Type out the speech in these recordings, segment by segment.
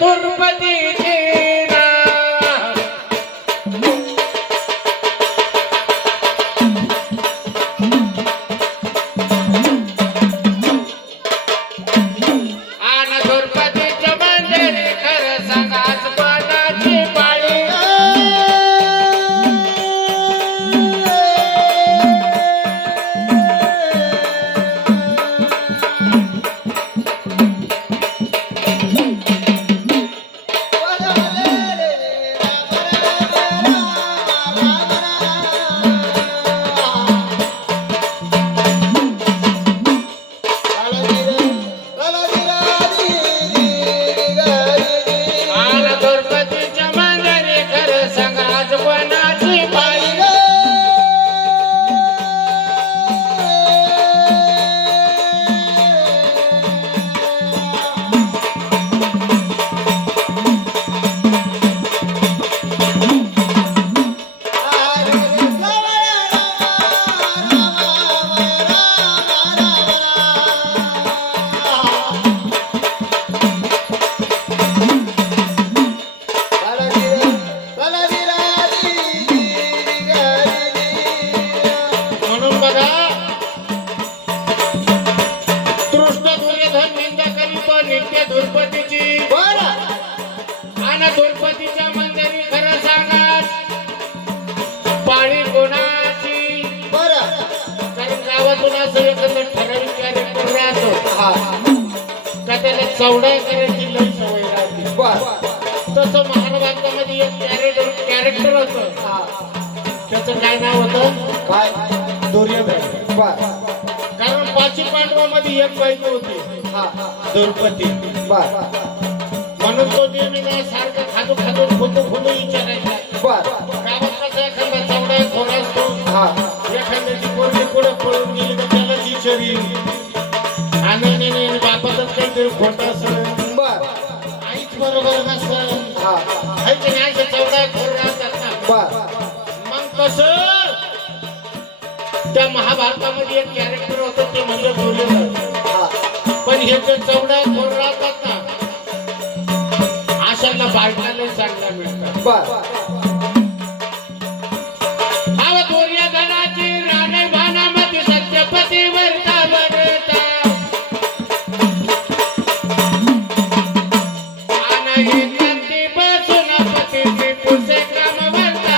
दुर्पतीची नित्य दुर्पतीची आणि दुर्पतीच्या मंदिरी खरं सांगा पाळी कोणाची कारण गावातून असं एखादं ठराविक कॅरेक्टर राहतो का त्याला चौडा करायची लई सवय राहते तसं महाभारतामध्ये एक कॅरेक्टर होतं त्याचं काय नाव होतं काय दुर्योधन कारण पाचवी पांडवामध्ये एक बायको होती द्रौपदी म्हणून तो नेहमीला सारखं खातो खातो खोटो खोटो विचारायचा गावात कसं एखादा चौडा खोरा असतो एखाद्याची पोरगी पुढे पळून गेली तर त्याला विचारी आणि बापातच काहीतरी खोटं असं आईच बरोबर नसतं आईचे नाही असे चौडा खोर राहतात ना मग कसं त्या महाभारतामध्ये एक कॅरेक्टर होतं ते म्हणजे दुर्योधन पण हे जे चौडा खोर राहतात ना अशांना बायकाला चांगला मिळतात दुर्योधनाची राणे भानामध्ये सत्यपती वरता बनता आणि क्रांती बसून पतीची पुसे काम बनता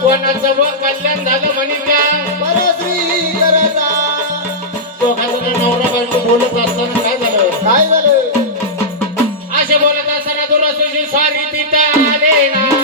कोणाचं व कल्याण झालं म्हणे त्या तो नवरा बायको बोलत असताना काय झालं असे बोलत असताना तुला तुझी स्वारी तिथं आले ना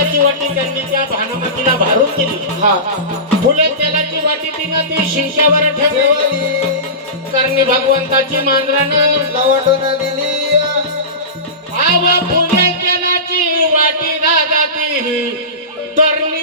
तेलाची वाटी त्यांनी त्या भानुमतीला भारून दिली. हा फुले तेलाची वाटी तिनं ती शिंशावर ठेवली. करणी भगवंताची मांजरानं लवटून दिली आव फुले तेलाची वाटी दादा ती तरणी